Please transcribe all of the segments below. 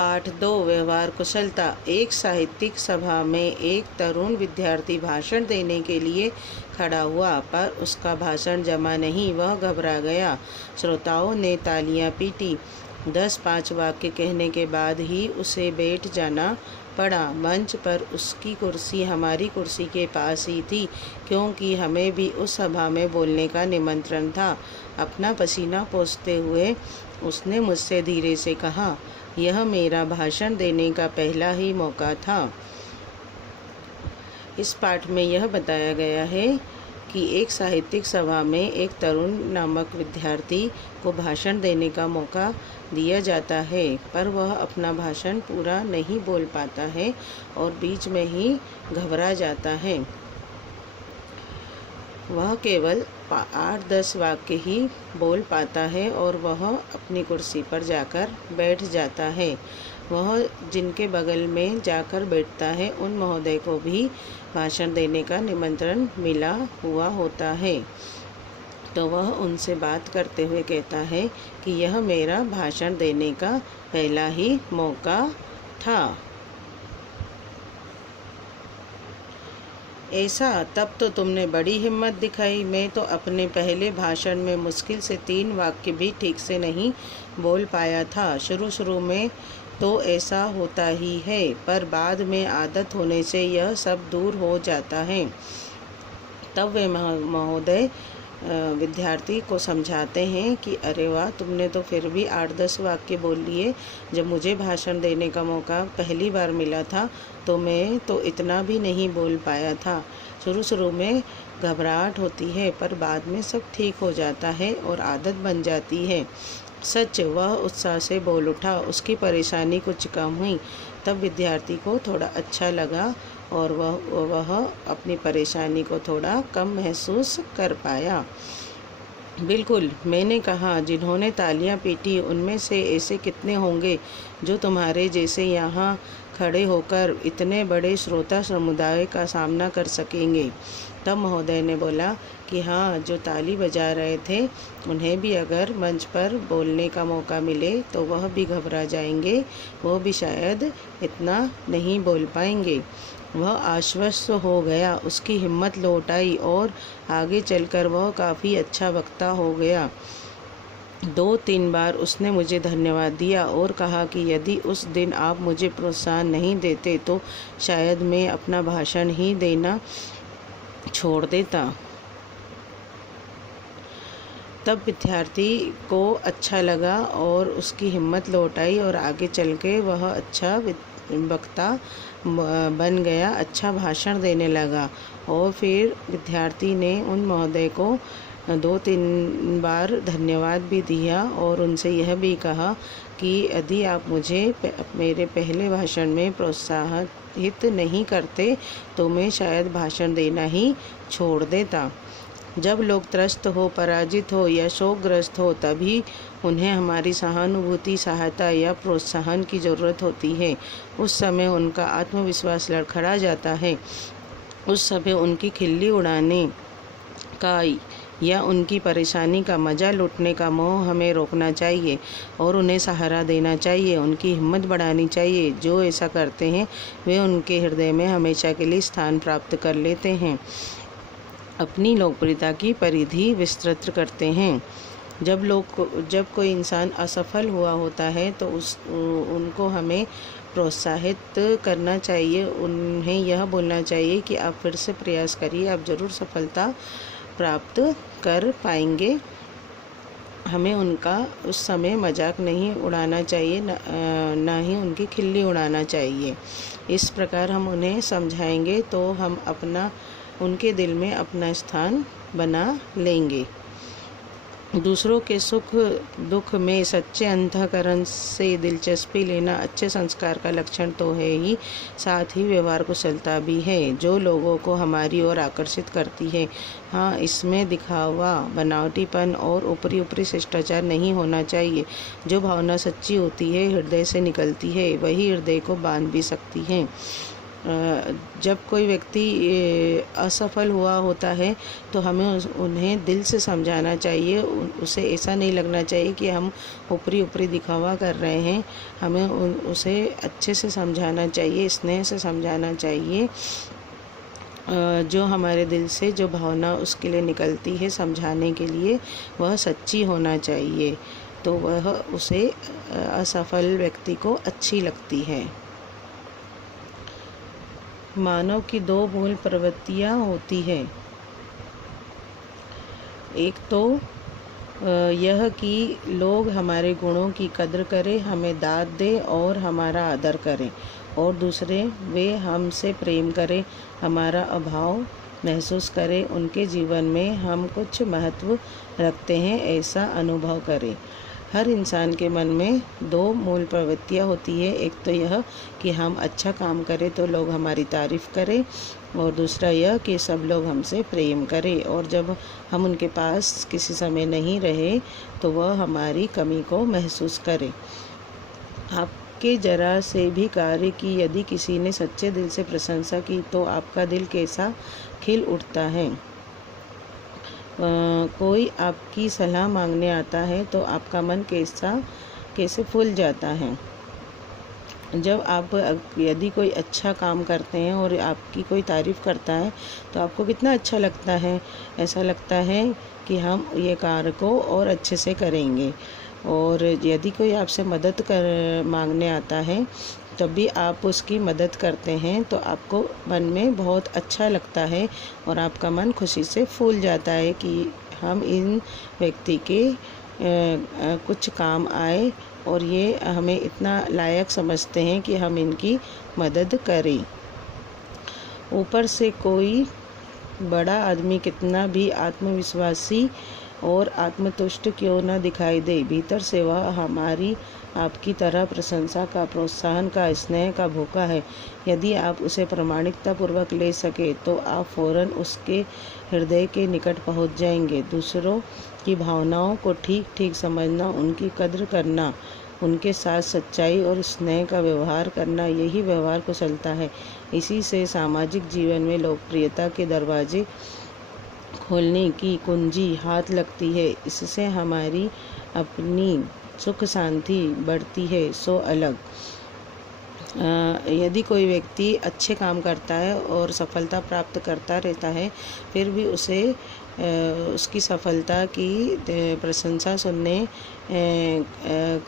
पाठ 2 व्यवहार कुशलता। एक साहित्यिक सभा में एक तरुण विद्यार्थी भाषण देने के लिए खड़ा हुआ, पर उसका भाषण जमा नहीं। वह घबरा गया। श्रोताओं ने तालियां पीटी। 10-5 वाक्य कहने के बाद ही उसे बैठ जाना पड़ा। मंच पर उसकी कुर्सी हमारी कुर्सी के पास ही थी, क्योंकि हमें भी उस सभा में बोलने का निमंत्रण था। अपना पसीना पोंछते हुए उसने मुझसे धीरे से कहा, यह मेरा भाषण देने का पहला ही मौका था। इस पाठ में यह बताया गया है कि एक साहित्यिक सभा में एक तरुण नामक विद्यार्थी को भाषण देने का मौका दिया जाता है, पर वह अपना भाषण पूरा नहीं बोल पाता है और बीच में ही घबरा जाता है। वह केवल 8-10 वाक्य ही बोल पाता है और वह अपनी कुर्सी पर जाकर बैठ जाता है। वह जिनके बगल में जाकर बैठता है, उन महोदय को भी भाषण देने का निमंत्रण मिला हुआ होता है, तो वह उनसे बात करते हुए कहता है कि यह मेरा भाषण देने का पहला ही मौका था। ऐसा? तब तो तुमने बड़ी हिम्मत दिखाई। मैं तो अपने पहले भाषण में मुश्किल से 3 वाक्य भी ठीक से नहीं बोल पाया था। शुरू में तो ऐसा होता ही है, पर बाद में आदत होने से यह सब दूर हो जाता है। तब वे महोदय विद्यार्थी को समझाते हैं कि अरे वाह, तुमने तो फिर भी 8-10 वाक्य बोल लिए। जब मुझे भाषण देने का मौका पहली बार मिला था तो मैं तो इतना भी नहीं बोल पाया था। शुरू में घबराहट होती है, पर बाद में सब ठीक हो जाता है और आदत बन जाती है। सच, वह उत्साह से बोल उठा। उसकी परेशानी कुछ कम हुई। तब विद्यार्थी को थोड़ा अच्छा लगा और वह अपनी परेशानी को थोड़ा कम महसूस कर पाया। बिल्कुल, मैंने कहा, जिन्होंने तालियां पीटी उनमें से ऐसे कितने होंगे जो तुम्हारे जैसे यहाँ खड़े होकर इतने बड़े श्रोता समुदाय का सामना कर सकेंगे। तब महोदय ने बोला कि हाँ, जो ताली बजा रहे थे उन्हें भी अगर मंच पर बोलने का मौका मिले तो वह भी घबरा जाएंगे, वह भी शायद इतना नहीं बोल पाएंगे। वह आश्वस्त हो गया, उसकी हिम्मत लौट आई और आगे चलकर वह काफ़ी अच्छा वक्ता हो गया। 2-3 बार उसने मुझे धन्यवाद दिया और कहा कि यदि उस दिन आप मुझे प्रोत्साहन नहीं देते तो शायद मैं अपना भाषण ही देना छोड़ देता। तब विद्यार्थी को अच्छा लगा और उसकी हिम्मत लौट आई और आगे चल के वह अच्छा वक्ता बन गया, अच्छा भाषण देने लगा। और फिर विद्यार्थी ने उन महोदय को 2-3 बार धन्यवाद भी दिया और उनसे यह भी कहा कि यदि आप मुझे मेरे पहले भाषण में प्रोत्साहित नहीं करते तो मैं शायद भाषण देना ही छोड़ देता। जब लोग त्रस्त हो, पराजित हो या शोकग्रस्त हो, तभी उन्हें हमारी सहानुभूति, सहायता या प्रोत्साहन की ज़रूरत होती है। उस समय उनका आत्मविश्वास लड़खड़ा जाता है। उस समय उनकी खिल्ली उड़ाने का या उनकी परेशानी का मज़ा लूटने का मोह हमें रोकना चाहिए और उन्हें सहारा देना चाहिए, उनकी हिम्मत बढ़ानी चाहिए। जो ऐसा करते हैं वे उनके हृदय में हमेशा के लिए स्थान प्राप्त कर लेते हैं, अपनी लोकप्रियता की परिधि विस्तृत करते हैं। जब कोई इंसान असफल हुआ होता है तो उनको हमें प्रोत्साहित करना चाहिए, उन्हें यह बोलना चाहिए कि आप फिर से प्रयास करिए, आप ज़रूर सफलता प्राप्त कर पाएंगे। हमें उनका उस समय मजाक नहीं उड़ाना चाहिए, ना ही उनकी खिल्ली उड़ाना चाहिए। इस प्रकार हम उन्हें समझाएंगे तो हम उनके दिल में अपना स्थान बना लेंगे। दूसरों के सुख दुख में सच्चे अंतःकरण से दिलचस्पी लेना अच्छे संस्कार का लक्षण तो है ही, साथ ही व्यवहार कुशलता भी है जो लोगों को हमारी ओर आकर्षित करती है। हाँ, इसमें दिखावा, बनावटीपन और ऊपरी शिष्टाचार नहीं होना चाहिए। जो भावना सच्ची होती है, हृदय से निकलती है, वही हृदय को बांध भी सकती है। जब कोई व्यक्ति असफल हुआ होता है तो हमें उन्हें दिल से समझाना चाहिए। उसे ऐसा नहीं लगना चाहिए कि हम ऊपरी ऊपरी दिखावा कर रहे हैं। हमें उसे अच्छे से समझाना चाहिए, स्नेह से समझाना चाहिए। जो हमारे दिल से जो भावना उसके लिए निकलती है समझाने के लिए, वह सच्ची होना चाहिए, तो वह उसे असफल व्यक्ति को अच्छी लगती है। मानव की दो मूल प्रवृत्तियाँ होती हैं। एक तो यह कि लोग हमारे गुणों की कद्र करें, हमें दाद दें और हमारा आदर करें, और दूसरे वे हमसे प्रेम करें, हमारा अभाव महसूस करें, उनके जीवन में हम कुछ महत्व रखते हैं ऐसा अनुभव करें। हर इंसान के मन में दो मूल प्रवृत्तियाँ होती है। एक तो यह कि हम अच्छा काम करें तो लोग हमारी तारीफ़ करें, और दूसरा यह कि सब लोग हमसे प्रेम करें, और जब हम उनके पास किसी समय नहीं रहे तो वह हमारी कमी को महसूस करें। आपके जरा से भी कार्य की यदि किसी ने सच्चे दिल से प्रशंसा की तो आपका दिल कैसा खिल उठता है। कोई आपकी सलाह मांगने आता है तो आपका मन कैसे फूल जाता है। जब आप यदि कोई अच्छा काम करते हैं और आपकी कोई तारीफ़ करता है तो आपको कितना अच्छा लगता है। ऐसा लगता है कि हम ये कार्य को और अच्छे से करेंगे। और यदि कोई आपसे मदद मांगने आता है तब भी आप उसकी मदद करते हैं तो आपको मन में बहुत अच्छा लगता है, और आपका मन खुशी से फूल जाता है कि हम इन व्यक्ति के कुछ काम आए और ये हमें इतना लायक समझते हैं कि हम इनकी मदद करें। ऊपर से कोई बड़ा आदमी कितना भी आत्मविश्वासी और आत्मतुष्ट क्यों न दिखाई दे, भीतर से वह हमारी आपकी तरह प्रशंसा का, प्रोत्साहन का, स्नेह का भूखा है। यदि आप उसे प्रामाणिकता पूर्वक ले सके तो आप फौरन उसके हृदय के निकट पहुंच जाएंगे। दूसरों की भावनाओं को ठीक ठीक समझना, उनकी कद्र करना, उनके साथ सच्चाई और स्नेह का व्यवहार करना, यही व्यवहार कुशलता है। इसी से सामाजिक जीवन में लोकप्रियता के दरवाजे खोलने की कुंजी हाथ लगती है। इससे हमारी अपनी सुख शांति बढ़ती है। सो अलग यदि कोई व्यक्ति अच्छे काम करता है और सफलता प्राप्त करता रहता है, फिर भी उसे उसकी सफलता की प्रशंसा सुनने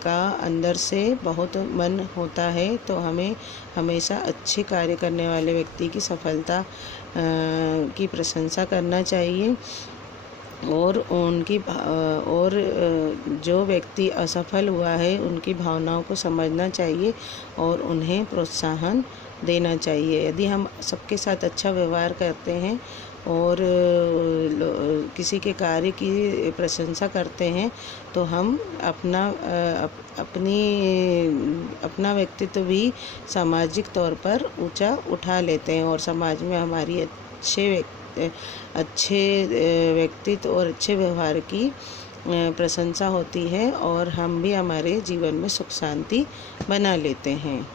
का अंदर से बहुत मन होता है, तो हमें हमेशा अच्छे कार्य करने वाले व्यक्ति की सफलता की प्रशंसा करना चाहिए। और जो व्यक्ति असफल हुआ है उनकी भावनाओं को समझना चाहिए और उन्हें प्रोत्साहन देना चाहिए। यदि हम सबके साथ अच्छा व्यवहार करते हैं और किसी के कार्य की प्रशंसा करते हैं तो हम अपना व्यक्तित्व भी सामाजिक तौर पर ऊंचा उठा लेते हैं, और समाज में हमारी अच्छे व्यक्तित्व और अच्छे व्यवहार की प्रशंसा होती है, और हम भी हमारे जीवन में सुख शांति बना लेते हैं।